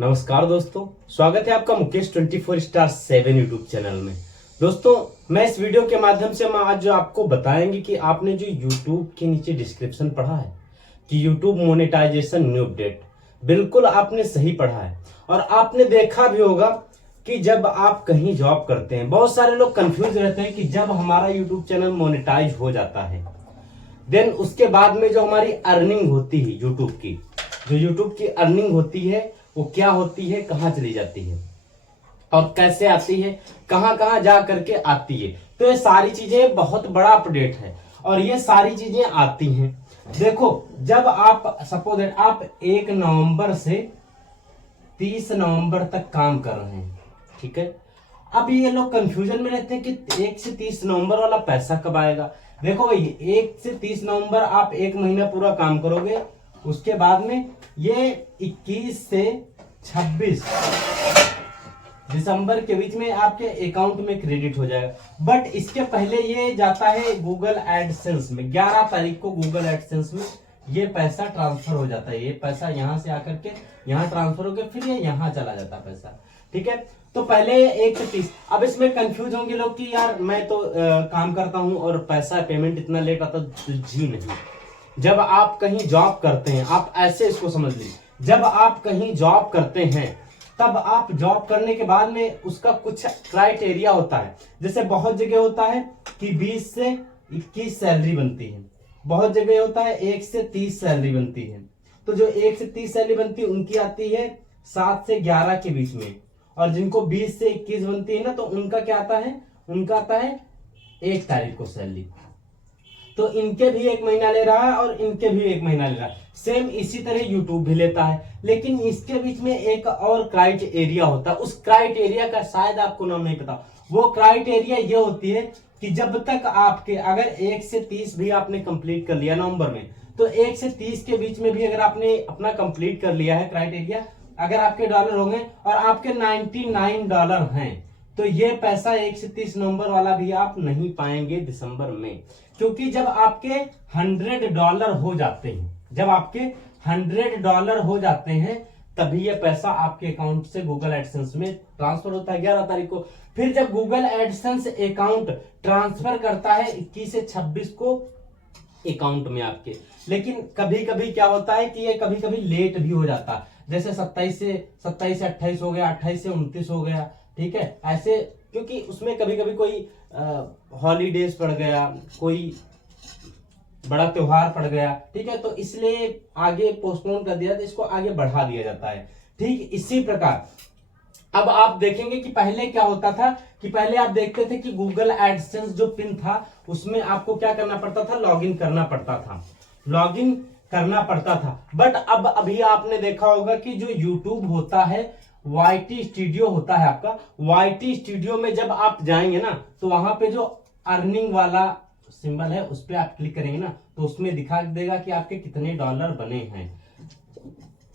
नमस्कार दोस्तों, स्वागत है आपका मुकेश 24/7 यूट्यूब चैनल में। दोस्तों, मैं इस वीडियो के माध्यम से मैं आज जो आपको बताएंगे कि आपने जो यूट्यूब के नीचे डिस्क्रिप्शन पढ़ा है कि यूट्यूब मोनेटाइजेशन न्यू अपडेट, बिल्कुल आपने सही पढ़ा है। और आपने देखा भी होगा कि जब आप कहीं जॉब करते हैं, बहुत सारे लोग कंफ्यूज रहते हैं कि जब हमारा यूट्यूब चैनल मोनेटाइज हो जाता है देन उसके बाद में जो हमारी अर्निंग होती है यूट्यूब की, जो यूट्यूब की अर्निंग होती है वो क्या होती है, कहाँ चली जाती है और कैसे आती है, कहाँ कहाँ जा करके आती है। तो ये सारी चीजें बहुत बड़ा अपडेट है और ये सारी चीजें आती हैं। देखो, जब आप सपोज आप 1 नवंबर से 30 नवंबर तक काम कर रहे हैं, ठीक है। अब ये लोग कंफ्यूजन में रहते हैं कि 1 से 30 नवंबर वाला पैसा कब आएगा। देखो भाई, 1 से 30 नवंबर आप 1 महीना पूरा काम करोगे, उसके बाद में ये 21 से 26 दिसंबर के बीच में आपके अकाउंट में क्रेडिट हो जाएगा। बट इसके पहले ये जाता है गूगल एडसेंस में। 11 तारीख को गूगल एडसेंस में ये पैसा ट्रांसफर हो जाता है। ये पैसा यहां से आकर के यहां ट्रांसफर होकर फिर ये यहां चला जाता है पैसा, ठीक है। तो पहले 1 से 30। अब इसमें कंफ्यूज होंगे लोग कि यार मैं तो काम करता हूं और पैसा पेमेंट इतना लेट आता। तो जी नहीं, जब आप कहीं जॉब करते हैं, आप ऐसे इसको समझ लीजिए, जब आप कहीं जॉब करते हैं तब आप जॉब करने के बाद में उसका कुछ क्राइटेरिया होता है। जैसे बहुत जगह होता है कि 20 से 21 सैलरी बनती है, बहुत जगह होता है 1 से 30 सैलरी बनती है। तो जो 1 से 30 सैलरी बनती है उनकी आती है 7 से 11 के बीच में, और जिनको 20 से 21 बनती है ना, तो उनका क्या आता है, उनका आता है 1 तारीख को सैलरी। तो इनके भी 1 महीना ले रहा है और इनके भी 1 महीना ले रहा है। सेम इसी तरह यूट्यूब भी लेता है, लेकिन इसके बीच में एक और क्राइटेरिया होता है। उस क्राइटेरिया का शायद आपको नाम नहीं पता। वो क्राइटेरिया ये होती है कि जब तक आपके अगर 1 से 30 भी आपने कंप्लीट कर लिया नवंबर में, तो 1 से 30 के बीच में भी अगर आपने अपना कंप्लीट कर लिया है क्राइटेरिया, अगर आपके डॉलर होंगे और आपके 99 डॉलर हैं, तो ये पैसा 1 से 30 नवंबर वाला भी आप नहीं पाएंगे दिसंबर में। क्योंकि जब आपके 100 डॉलर हो जाते हैं, जब आपके 100 डॉलर हो जाते हैं, तभी ये पैसा आपके अकाउंट से गूगल एडसेंस में ट्रांसफर होता है 11 तारीख को। फिर जब गूगल एडसेंस अकाउंट ट्रांसफर करता है 21 से 26 को अकाउंट में आपके, लेकिन कभी कभी क्या होता है कि ये कभी कभी लेट भी हो जाता है। जैसे 27 से 28 हो गया, 28 से 29 हो गया, ठीक है। ऐसे क्योंकि उसमें कभी कभी कोई हॉलीडेज पड़ गया, कोई बड़ा त्योहार पड़ गया, ठीक है, तो इसलिए आगे पोस्टपोन कर दिया, तो इसको आगे बढ़ा दिया जाता है। ठीक इसी प्रकार अब आप देखेंगे कि पहले क्या होता था कि पहले आप देखते थे कि गूगल एडसेंस जो पिन था उसमें आपको क्या करना पड़ता था, लॉगिन करना पड़ता था, लॉगिन करना पड़ता था। बट अब अभी आपने देखा होगा कि जो यूट्यूब होता है, YT स्टूडियो होता है आपका, YT स्टूडियो में जब आप जाएंगे ना, तो वहां पे जो अर्निंग वाला सिंबल है उस पर आप क्लिक करेंगे ना, तो उसमें दिखा देगा कि आपके कितने डॉलर बने हैं,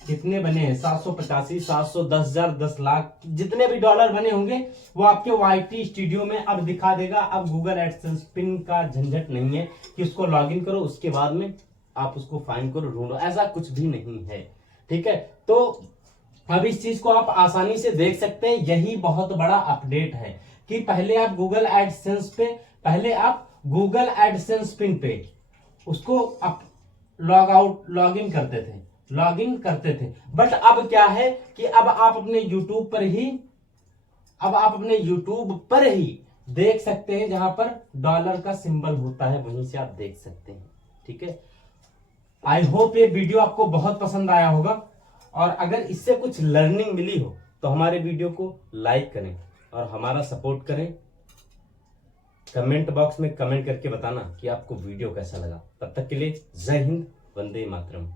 कितने बने हैं। 785, 710,000, 10 लाख, जितने भी डॉलर बने होंगे वो आपके YT स्टूडियो में अब दिखा देगा। अब गूगल एडसेंस पिन का झंझट नहीं है कि उसको लॉगिन करो उसके बाद में आप उसको फाइंड करो, ढूंढो, ऐसा कुछ भी नहीं है, ठीक है। तो अब इस चीज को आप आसानी से देख सकते हैं। यही बहुत बड़ा अपडेट है कि पहले आप गूगल एडसेंस पे, पहले आप गूगल एडसेंस पिन पे उसको आप लॉग आउट, लॉगिन करते थे, लॉगिन करते थे। बट अब क्या है कि अब आप अपने यूट्यूब पर ही, अब आप अपने यूट्यूब पर ही देख सकते हैं, जहां पर डॉलर का सिंबल होता है वहीं से आप देख सकते हैं, ठीक है। आई होप ये वीडियो आपको बहुत पसंद आया होगा, और अगर इससे कुछ लर्निंग मिली हो तो हमारे वीडियो को लाइक करें और हमारा सपोर्ट करें। कमेंट बॉक्स में कमेंट करके बताना कि आपको वीडियो कैसा लगा। तब तक के लिए जय हिंद, वंदे मातरम।